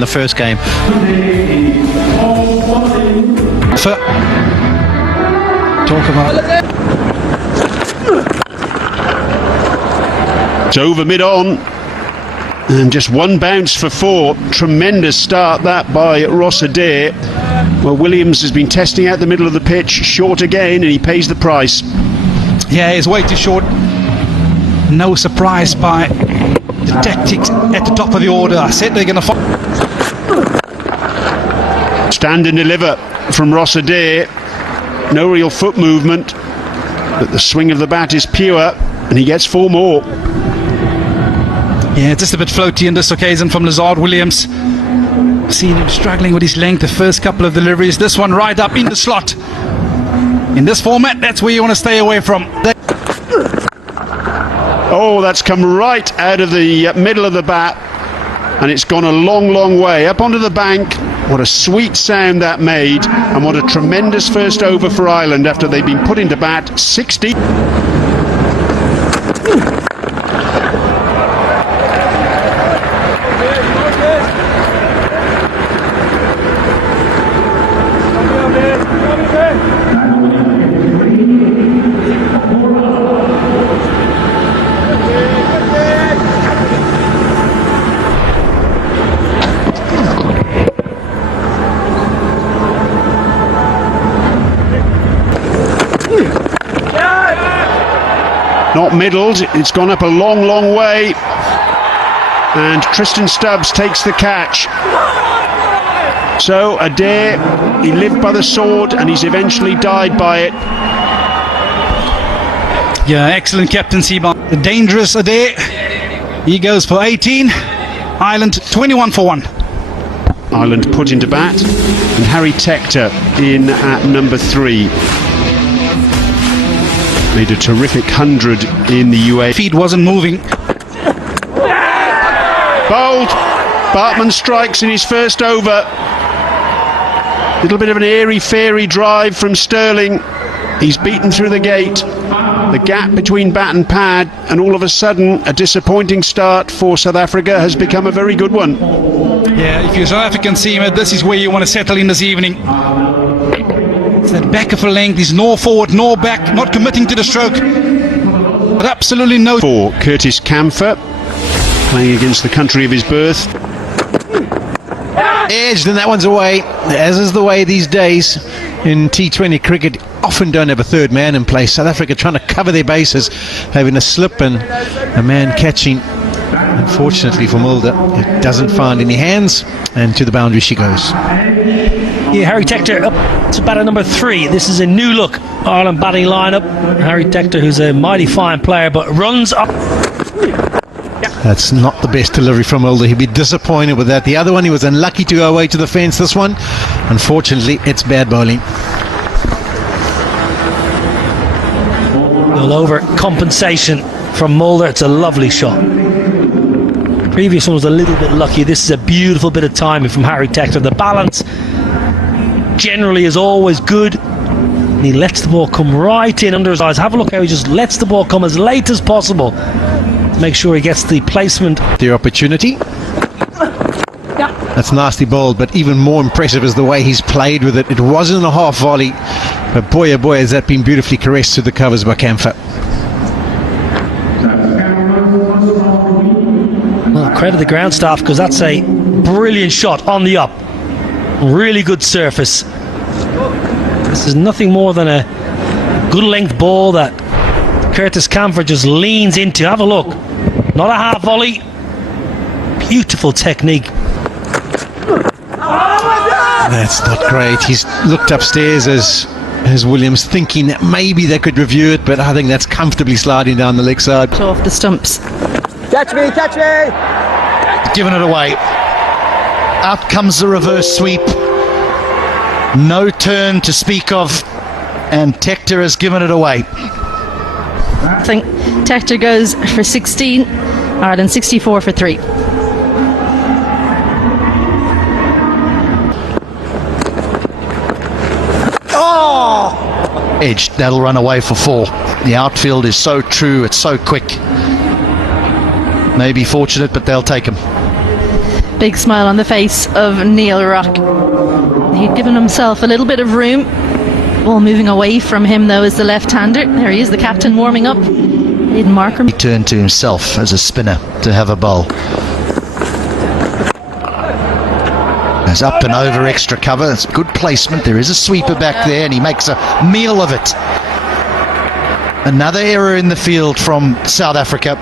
in the first game. Talk about it's over mid-on, and just one bounce for 4. Tremendous start that by Ross Adair. Well, Williams has been testing out the middle of the pitch, short again, and he pays the price. yeah, he's way too short. No surprise by the tactics at the top of the order. I said they're going to Stand and deliver from Ross Adair. No real foot movement, but the swing of the bat is pure, and he gets 4 more. Yeah, just a bit floaty in this occasion from Lazard Williams. Seen him struggling with his length the first couple of deliveries. This one right up in the slot. In this format, that's where you want to stay away from. Oh, that's come right out of the middle of the bat, and it's gone a long, long way up onto the bank. What a sweet sound that made, and what a tremendous first over for Ireland after they've been put into bat 60. Not middled, it's gone up a long, long way, and Tristan Stubbs takes the catch. So Adair, he lived by the sword and he's eventually died by it. Yeah, excellent captaincy by the dangerous Adair. He goes for 18. Ireland 21 for 1. Ireland put into bat, and Harry Tector in at number 3. Made a terrific 100 in the UAE. Feet wasn't moving. Bowled. Bartman strikes in his first over. Little bit of an airy-fairy drive from Sterling. He's beaten through the gate. The gap between bat and pad, and all of a sudden a disappointing start for South Africa has become a very good one. Yeah, if you're South African team, this is where you want to settle in this evening. It's that back of a length, he's nor forward nor back, not committing to the stroke. But absolutely no. For Curtis Camphor, playing against the country of his birth. Edged, and that one's away, as is the way these days in T20 cricket. Often don't have a third man in place. South Africa trying to cover their bases, having a slip and a man catching. Unfortunately for Mulder, it doesn't find any hands, and to the boundary she goes. Yeah, Harry Tector up to batter number 3. This is a new look Ireland batting lineup. Harry Tector, who's a mighty fine player, but runs up. That's not the best delivery from Mulder. He'd be disappointed with that. The other one, he was unlucky to go away to the fence. This one, unfortunately, it's bad bowling. All over compensation from Mulder. It's a lovely shot. Previous one was a little bit lucky. This is a beautiful bit of timing from Harry Tector. The balance generally is always good, and he lets the ball come right in under his eyes. Have a look how he just lets the ball come as late as possible to make sure he gets the placement. Their opportunity. That's nasty bowled, but even more impressive is the way he's played with it. It wasn't a half volley, but boy oh boy has that been beautifully caressed to the covers by Camphor. Well, credit the ground staff, because that's a brilliant shot on the up. Really good surface. This is nothing more than a good length ball that Curtis Camphor just leans into. Have a look. Not a half volley. Beautiful technique. That's not great. He's looked upstairs as Williams, thinking that maybe they could review it, but I think that's comfortably sliding down the leg side. Off the stumps. Catch me, catch me! Giving it away. Out comes the reverse sweep. No turn to speak of, and Tector has given it away. I think Tector goes for 16, Ireland 64 for 3. Edge, that'll run away for 4. The outfield is so true, it's so quick. Maybe fortunate, but they'll take him. Big smile on the face of Neil Rock. He'd given himself a little bit of room. Ball moving away from him though is the left-hander. There he is, the captain warming up. Aidan Markham. He turned to himself as a spinner to have a bowl. Goes up and over extra cover. It's good placement. There is a sweeper back there and he makes a meal of it. Another error in the field from South Africa.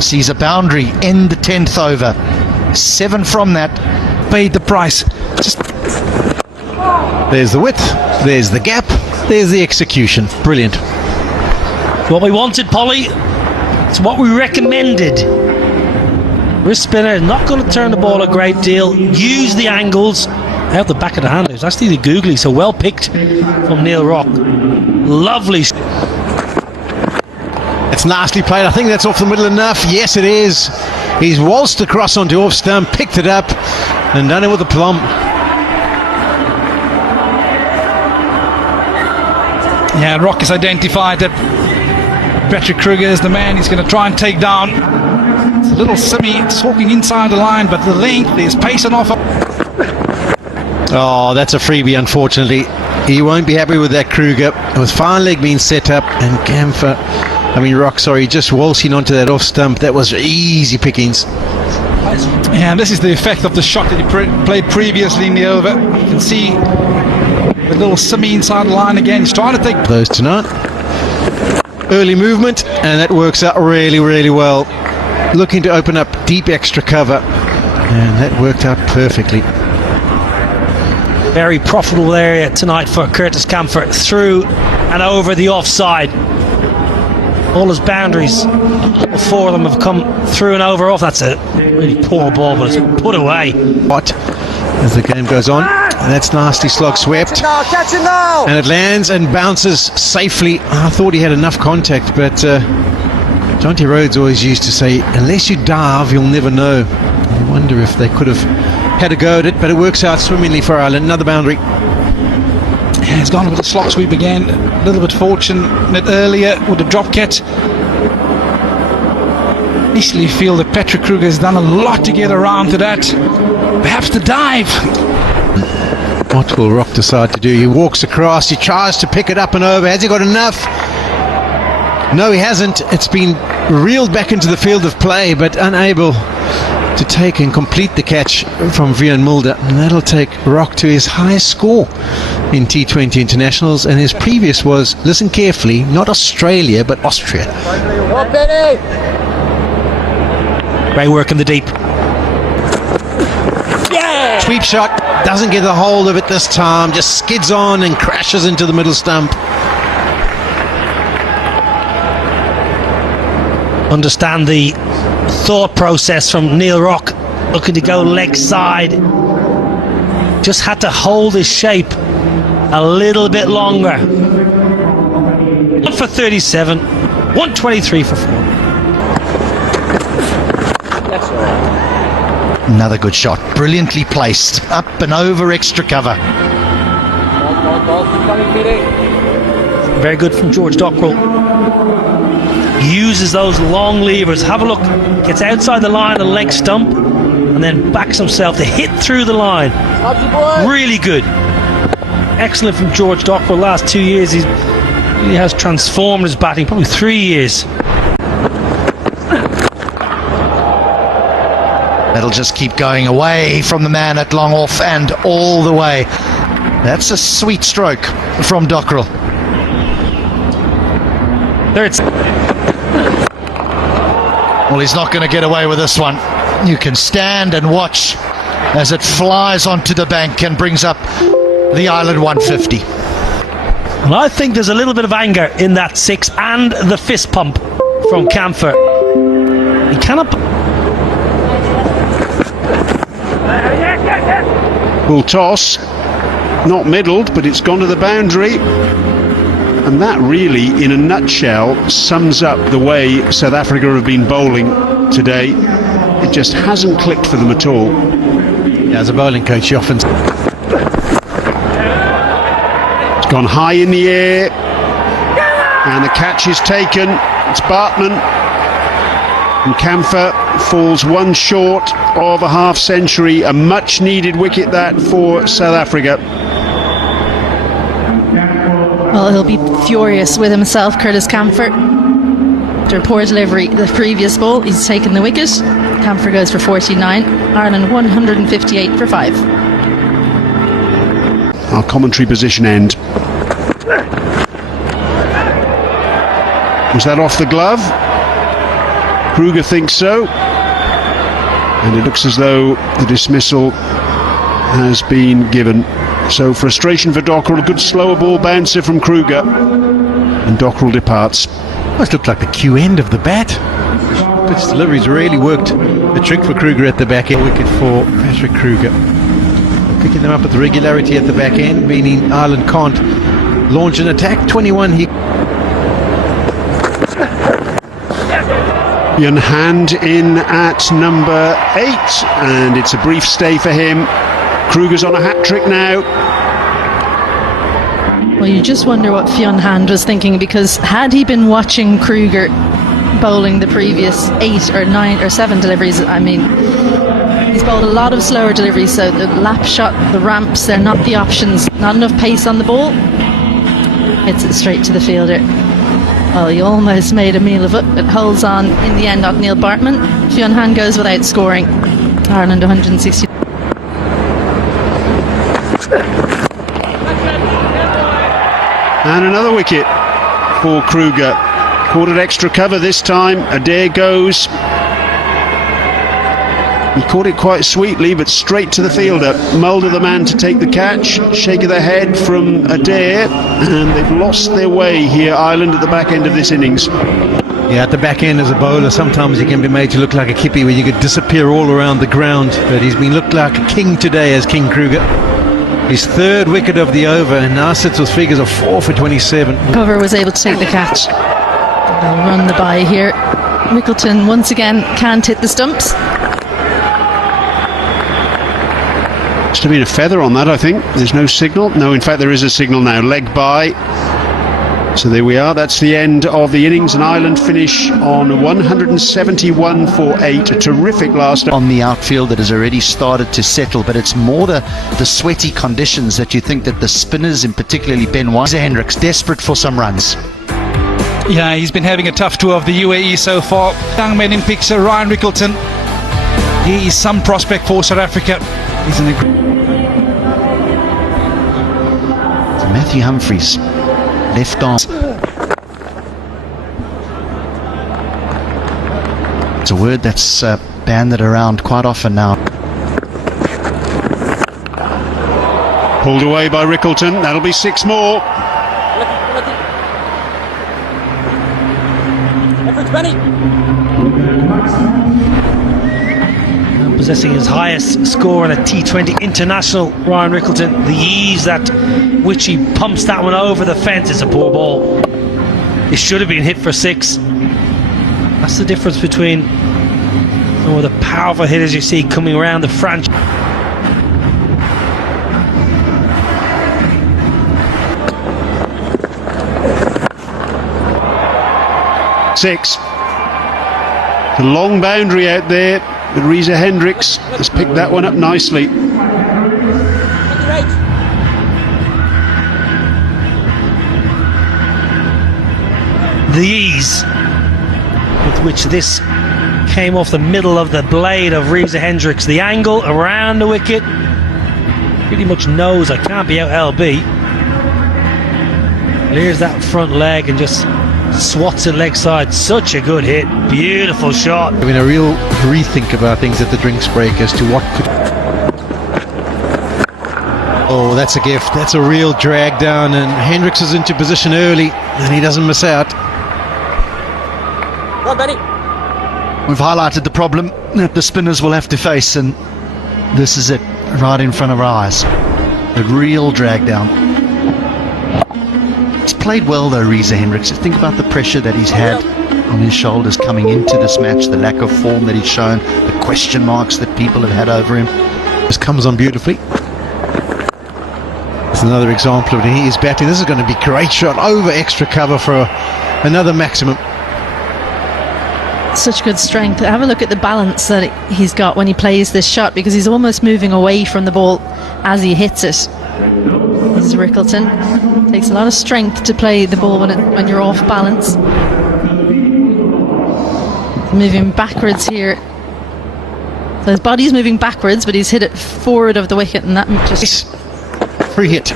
Sees a boundary end the 10th over. 7 from that. Paid the price. There's the width, there's the gap, there's the execution. Brilliant. What we wanted, Polly. It's what we recommended. Wrist spinner, not going to turn the ball a great deal. Use the angles. Out the back of the hand. It's actually the googly, so well picked from Neil Rock. Lovely. It's nicely played. I think that's off the middle enough. Yes, it is. He's waltzed across onto off stump, picked it up, and done it with a plumb. Yeah, Rock has identified that Patrick Kruger is the man he's going to try and take down. It's a little simmy, it's walking inside the line, but the length is pacing off. Oh, that's a freebie, unfortunately. He won't be happy with that Kruger. With fine leg being set up, and Rock, just waltzing onto that off stump. That was easy pickings. Yeah, this is the effect of the shot that he played previously in the over. You can see the little simmy inside the line again. He's trying to take those tonight. Early movement, and that works out really, really well. Looking to open up deep extra cover, and that worked out perfectly. Very profitable area tonight for Curtis Camphor, through and over the offside. All his boundaries, all 4 of them have come through and over off. That's a really poor ball, but it's put away. What? As the game goes on, and that's nasty slog swept. Catch it now! And it lands and bounces safely. I thought he had enough contact, but Jonty Rhodes always used to say, unless you dive, you'll never know. I wonder if they could have had a go at it, but it works out swimmingly for Ireland. Another boundary. Yeah, he's gone with the slot sweep again. A little bit fortunate earlier with the drop catch. Initially feel that Patrick Kruger has done a lot to get around to that. Perhaps the dive. What will Rock decide to do? He walks across, he tries to pick it up and over. Has he got enough? No, he hasn't. It's been reeled back into the field of play, but unable to take and complete the catch from Vian Mulder, and that'll take Rock to his highest score in T20 internationals, and his previous was, listen carefully, not Australia but Austria. Great work in the deep. Yeah! Sweep shot, doesn't get a hold of it this time, just skids on and crashes into the middle stump. Understand the thought process from Neil Rock, looking to go leg side. Just had to hold his shape a little bit longer. 1 for 37, 123 for 4. Another good shot, brilliantly placed, up and over extra cover. Very good from George Dockrell. Uses those long levers. Have a look. Gets outside the line of the leg stump and then backs himself to hit through the line. Really good. Excellent from George Dockrell. Last 2 years he has transformed his batting. Probably 3 years. That'll just keep going away from the man at long off and all the way. That's a sweet stroke from Dockrell. There it's. Well, he's not going to get away with this one. You can stand and watch as it flies onto the bank and brings up the Ireland 150. Well, I think there's a little bit of anger in that 6 and the fist pump from Camphor. He cannot. Full toss, not middled, but it's gone to the boundary. And that really, in a nutshell, sums up the way South Africa have been bowling today. It just hasn't clicked for them at all. Yeah, as a bowling coach, you often... It's gone high in the air, and the catch is taken. It's Bartman, and Camphor falls one short. of a half century. A much needed wicket that for South Africa. Well, he'll be furious with himself, Curtis Camphor. After poor delivery the previous ball, he's taken the wicket. Camphor goes for 49. Ireland 158 for 5. Our commentary position end. Was that off the glove? Kruger thinks so. And it looks as though the dismissal has been given. So frustration for Dockrell. A good slower ball bouncer from Kruger. And Dockrell departs. Almost looked like the Q end of the bat. Pitch deliveries really worked the trick for Kruger at the back end. Wicket for Patrick Kruger. Picking them up with regularity at the back end, meaning Ireland can't launch an attack. 21 here. Fionn Hand in at number 8, and it's a brief stay for him. Kruger's on a hat-trick now. Well, you just wonder what Fionn Hand was thinking, because had he been watching Kruger bowling the previous 8 or 9 or 7 deliveries, I mean, he's bowled a lot of slower deliveries, so the lap shot, the ramps, they're not the options. Not enough pace on the ball. Hits it straight to the fielder. Well, he almost made a meal of it. It holds on in the end, not Neil Bartman. Fionn Hand goes without scoring. Ireland 160. And another wicket for Kruger. Caught at extra cover this time. Adair goes. He caught it quite sweetly, but straight to the fielder. Mulder, the man to take the catch. Shake of the head from Adair. And they've lost their way here, Ireland, at the back end of this innings. Yeah, at the back end as a bowler, sometimes he can be made to look like a kippie, where you could disappear all around the ground. But he's been looked like a king today as King Kruger. His 3rd wicket of the over, and now sits with figures of 4 for 27. Cover was able to take the catch. They'll run the bye here. Rickleton once again can't hit the stumps. Must have been a feather on that, I think. There's no signal. No, in fact, there is a signal now. Leg by. So there we are. That's the end of the innings, and Ireland finish on 171 for 8. A terrific last. On the outfield that has already started to settle, but it's more the sweaty conditions that you think that the spinners, and particularly Ben White, Hendricks, desperate for some runs. Yeah, he's been having a tough tour of the UAE so far. Young man in picture, Ryan Rickleton. He is some prospect for South Africa. He's in a Matthew Humphreys, left arm. It's a word that's banded around quite often now. Pulled away by Rickleton. That'll be 6 more. Possessing his highest score in a T20 international, Ryan Rickleton. The ease that which he pumps that one over the fence. It's a poor ball. It should have been hit for 6. That's the difference between some of the powerful hitters you see coming around the franchise. Six. The long boundary out there, but Reza Hendricks has picked that one up nicely. The ease with which this came off the middle of the blade of Reza Hendricks, the angle around the wicket, pretty much knows I can't be out LB. Clears that front leg and just swats it leg side. Such a good hit, beautiful shot. Having a real rethink about things at the drinks break as to what could. Oh, that's a gift. That's a real drag down, and Hendricks is into position early, and he doesn't miss out. Well, Benny. We've highlighted the problem that the spinners will have to face, and this is it, right in front of our eyes. A real drag down. He's played well though, Reza Hendricks. Think about the pressure that he's had on his shoulders coming into this match, the lack of form that he's shown, the question marks that people have had over him. This comes on beautifully. It's another example of he is batting. This is going to be a great shot over extra cover for another maximum. such good strength. Have a look at the balance that he's got when he plays this shot, because he's almost moving away from the ball as he hits it. This is Rickleton. Takes a lot of strength to play the ball when you're off balance. Moving backwards here. So his body's moving backwards, but he's hit it forward of the wicket, and that just... Free hit.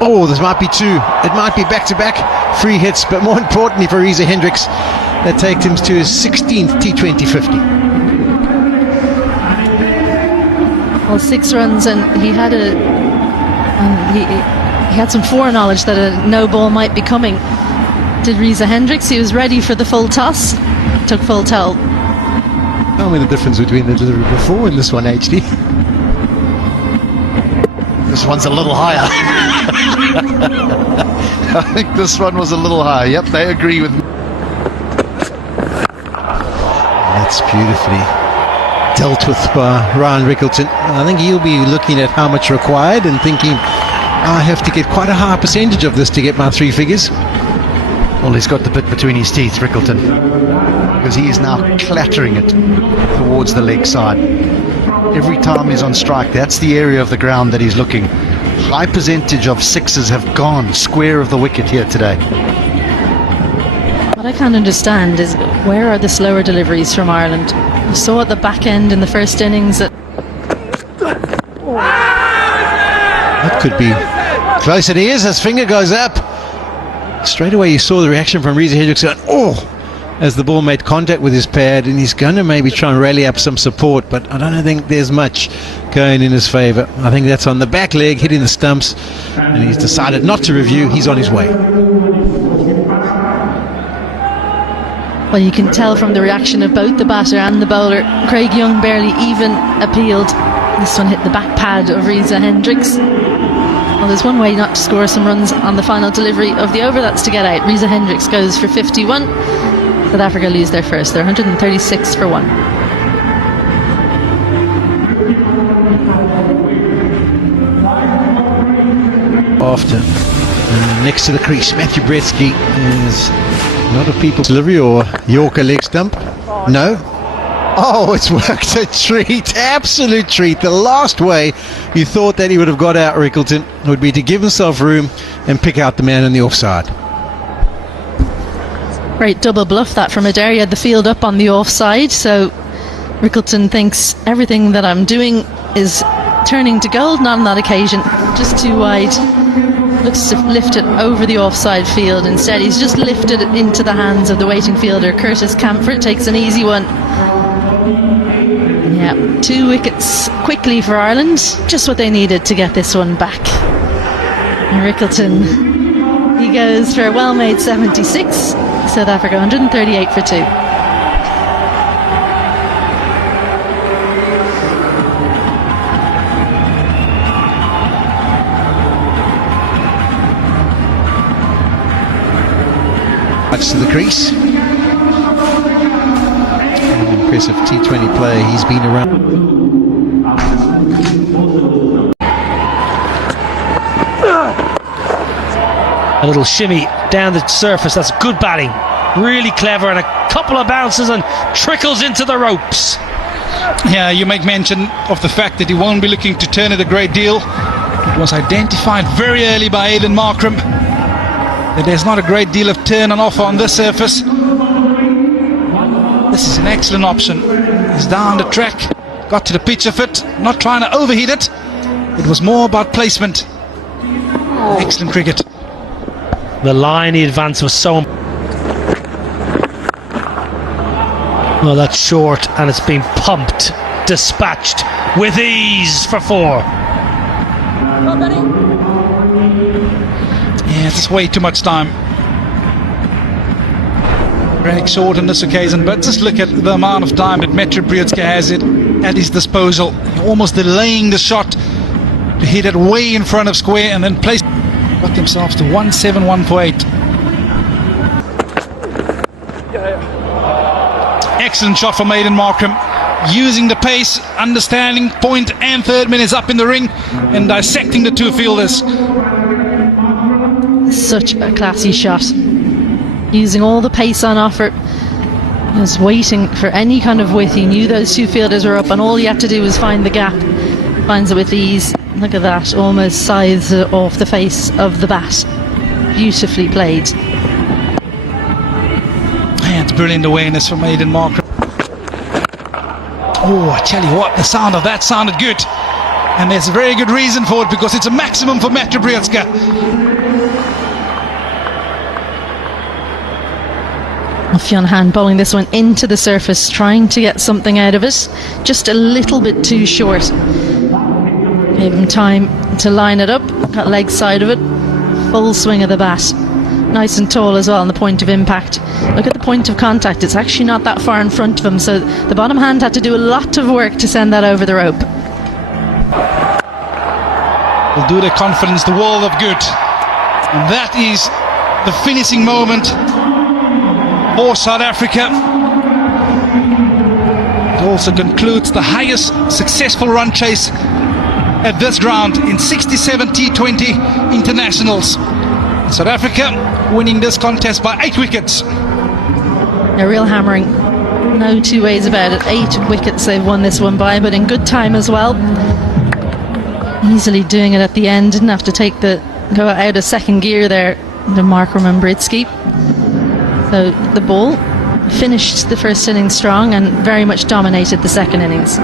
Oh, this might be two. It might be back-to-back free hits, but more importantly for Reza Hendricks, that takes him to his 16th T20 50. Well, 6 runs, and he had he had some foreknowledge that a no ball might be coming. Did Reza Hendricks? He was ready for the full toss. Took full toll. Tell me the difference between the delivery before and this one, HD. This one's a little higher. I think this one was a little higher. Yep, they agree with me. That's beautifully dealt with by Ryan Rickleton. I think he'll be looking at how much required and thinking, I have to get quite a high percentage of this to get my 3 figures. Well, he's got the bit between his teeth, Rickleton, because he is now clattering it towards the leg side. Every time he's on strike, that's the area of the ground that he's looking. High percentage of 6s have gone square of the wicket here today. What I can't understand is, where are the slower deliveries from Ireland? We saw at the back end in the first innings that That could be close. It is. His finger goes up. Straight away you saw the reaction from Reza Hendricks going, oh, as the ball made contact with his pad, and he's going to maybe try and rally up some support, but I don't think there's much going in his favour. I think that's on the back leg, hitting the stumps, and he's decided not to review. He's on his way. Well, you can tell from the reaction of both the batter and the bowler. Craig Young barely even appealed. This one hit the back pad of Reza Hendricks. Well, there's one way not to score some runs on the final delivery of the over, that's to get out. Reza Hendricks goes for 51. South Africa lose their first. They're 136 for 1. After next to the crease, Matthew Bretsky is a lot of people delivery or Yorker leg stump. No. Oh, it's worked. A treat, absolute treat. The last way you thought that he would have got out, Rickleton, would be to give himself room and pick out the man on the offside. Great double bluff that from Adair. He had the field up on the offside, so Rickleton thinks everything that I'm doing is turning to gold. Not on that occasion, just too wide. Looks to lift it over the offside field. Instead, he's just lifted it into the hands of the waiting fielder. Curtis Camphor takes an easy one. Yeah, 2 wickets quickly for Ireland. Just what they needed to get this one back. And Rickleton, he goes for a well-made 76. South Africa 138 for 2. Much to the crease. An impressive T20 player. He's been around. A little shimmy down the surface. That's good batting. Really clever, and a couple of bounces and trickles into the ropes. Yeah, you make mention of the fact that he won't be looking to turn it a great deal. It was identified very early by Aidan Markram that there's not a great deal of turn and off on this surface. This is an excellent option. He's down the track, got to the pitch of it, not trying to overheat it. It was more about placement. Excellent cricket. The line he advanced was so... Well, that's short, and it's been pumped, dispatched with ease for 4. Yeah, it's way too much time. Very short on this occasion, but just look at the amount of time that Metro Briotsky has it at his disposal. Almost delaying the shot to hit it way in front of square and then place. Got themselves to 171 for 8. Excellent shot from Aidan Markram, using the pace, understanding point and third man is up in the ring and dissecting the 2 fielders. Such a classy shot, using all the pace on offer. was waiting for any kind of width. He knew those two fielders were up, and all he had to do was find the gap. Finds it with ease. Look at that, almost scythes it off the face of the bat. Beautifully played. Yeah, it's brilliant awareness from Aidan Markram. Oh, I tell you what, the sound of that sounded good. And there's a very good reason for it, because it's a maximum for Metro Briotska. Fionn Hand bowling this one into the surface, trying to get something out of it. Just a little bit too short. Gave him time to line it up. Got leg side of it. Full swing of the bat. Nice and tall as well on the point of impact. Look at the point of contact. It's actually not that far in front of him, so the bottom hand had to do a lot of work to send that over the rope. Will do their confidence the world of good. And that is the finishing moment for South Africa. It also concludes the highest successful run chase at this ground in 67 T20 internationals. South Africa winning this contest by 8 wickets. A real hammering. No two ways about it. 8 wickets they've won this one by, but in good time as well. Easily doing it at the end. Didn't have to go out of second gear there to Markram and Britsky. So the ball finished the first innings strong and very much dominated the second innings.